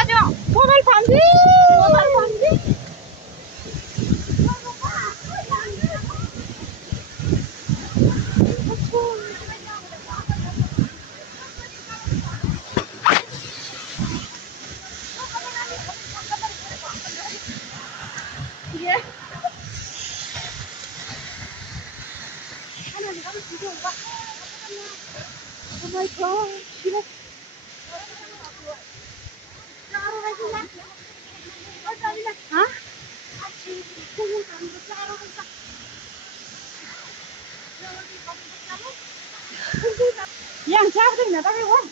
आज mobile फान्दी Oh my god. Hah? Yang siapa ni? Tapi wan.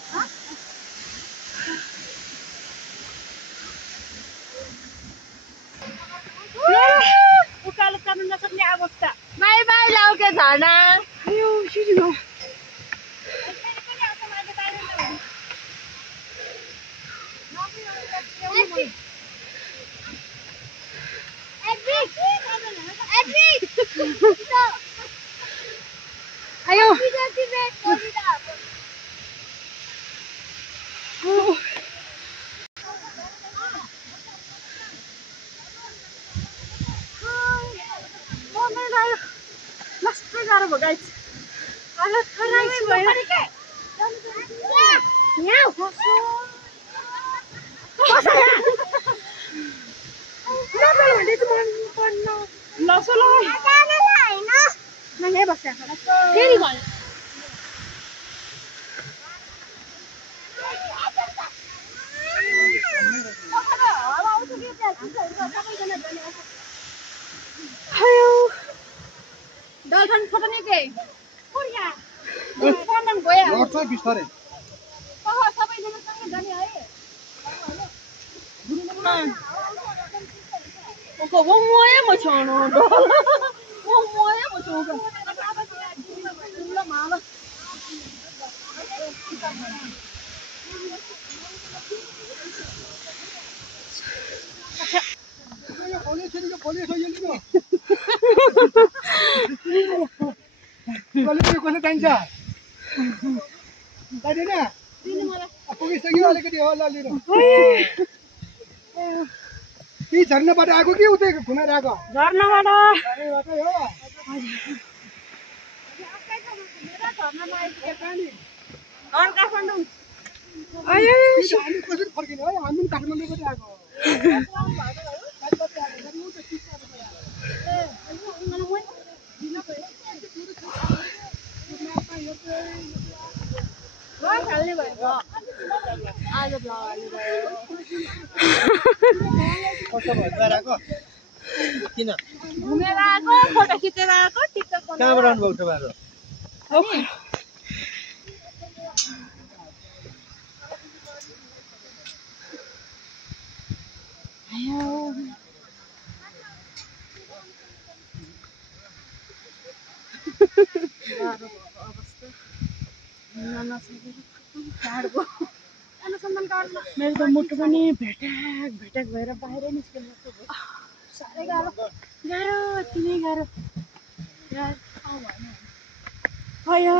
Ukalukan nasabnya abasta. Bye bye lauke Jharna Ayo, sini go. Ayo. Lastly गाह्रो भयो guys हालत खराबै भयो यहाँ फस्यो Nobel भन्दै चाहिँ मन पर्न लसो ल हैन नङे बस्या फेरि भयो Dolphin foto ni ke? Kurya. Pandang goya. Lorsa bistare. Kau sabai jangan sangat jani aye. Kau moya macam mana? Moya macam mana? कसले चाहिन्छ चाहिँदैन पुगिसक्यो अलिकति होला लिनु कि झर्नाबाट आएको कि उतै घुमेर आएको झर्नाबाट काठमाडौँ हामी कसरी फर्किनु है हामी काठमाडौँबाट आएको आज ब्लग कस्तो भएर आएको किन घुमेर आएको फोटो खिचेर आएको टिकटक बनाएर कहाँबाट आउनुभयो तपाईँहरू मेरो त मुटु पनि भेटाक भएर बाहिर निस्किनु साह्रै गाह्रो यति नै गाह्रो अयो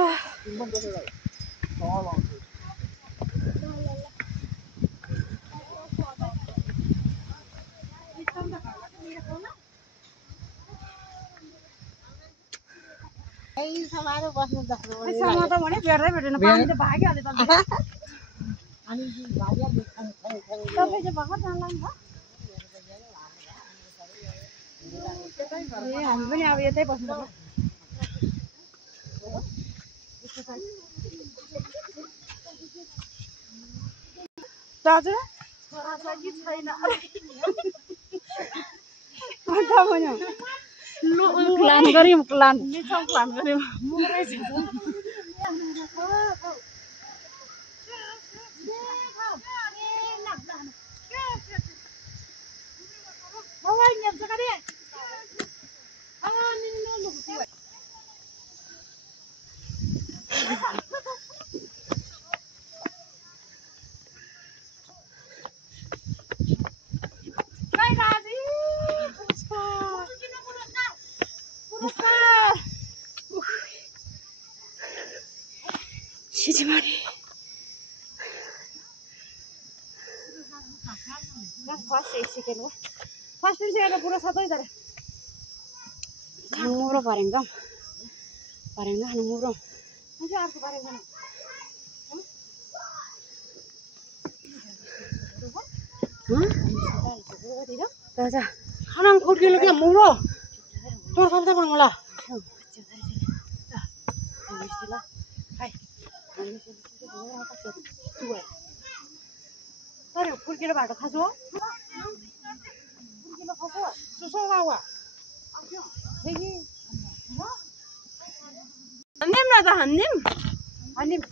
समारो बस्नु जस्तो sama त भने भेट्दै भेटेन पानी त भागिहाल्यो त अनि भाग्या तपाईँ चाहिँ भर्खर जान्ला नि ए हामी पनि अब यतै बस्नु दाजु छोराछोरी छैन अन्त भन्यो प्लान गऱ्यौँ प्लान गऱ्यौँ फर्स्ट एक सेकेन्ड हो फर्स्ट सेकेन्ड पुरा सबै तर खानु मुरो भरेङ जाउँ भरेङ खानु मुरो अर्को भरेङ जाउँ खाना खुर्किनु क्या मुरो तोर खाल्दा बाङ्ला तर फुर्केर बाटो खासो susah bawa हान्दिम न त हान्दिम हान्दिम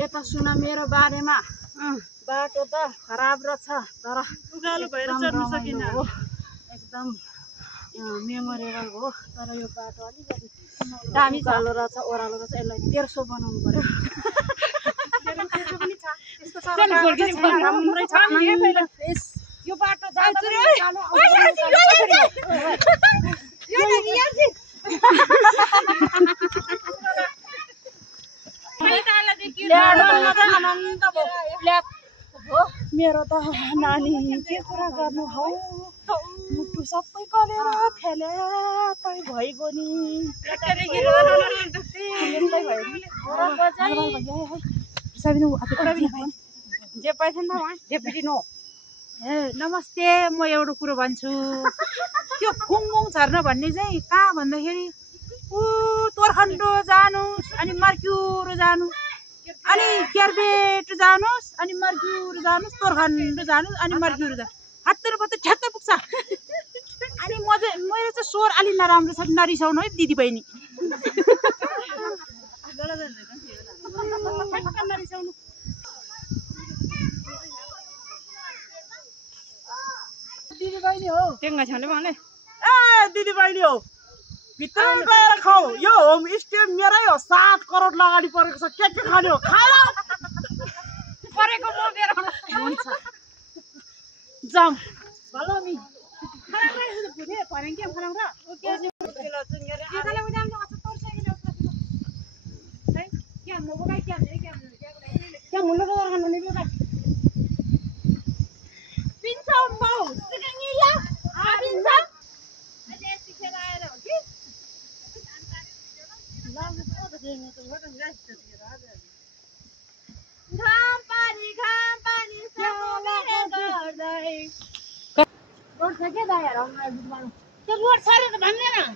यता सुन मेरो बारेमा बाटो त खराब रहेछ तर उकालो भएर चढ्न सकिन एकदम मेमोरेबल हो तर यो बाटो अलिकति दामी चालो रहेछ ओह्रालो रहेछ यसलाई 1300 बनाउनु पर्यो यो बाटो मेरो त नानी के कुरा गर्नु हौ मुटु सबै कलेर फेले भइगयो नि जे पैसा न जे पनि नो ए नमस्ते म एउटा कुरो भन्छु त्यो खुङमुङ झर्न भन्ने चाहिँ कहाँ भन्दाखेरि ऊ तोरखण्डो जानुस् अनि मर्क्युरो जानुस् अनि क्यारबेट जानुस् अनि मर्क्युरो जानुस् तोरखण्डो जानुस् अनि मर्क्युरो जानुस् हात्तर पत्तर ठ्याक्कै पुग्छ अनि मेरो चाहिँ स्वर अलि नराम्रो छ नरिसाउनु है दिदी बहिनी नरिसाउनु दिदी बहिनी हो टेङ्गा छले भने ए दिदी बहिनी हो भित्र गएर खाऊ यो होम स्टे मेरै हो 7 करोड लगानी परेको छ के खाने हो खाऊ परेको म मेरो हुन्छ जाम भलो मी खाना खाए बुझे परेङ के खाना र ओके किलो चुंगेर आले उदाम न अच्छा तोर साइकिल है क्या मोगो काय क्या मुल्लो को खाना नि बेटा पिन्छौ माउ सिकंगिया आ पिन्छौ अझै सिखेर आएर हो कि लाम त देख्नु त वटन गाइस त घाम पानी सबैले गर्दै रोड छ के दायार हाम्रो बुझ्नु त्यो रोड छ रे त भन्दैन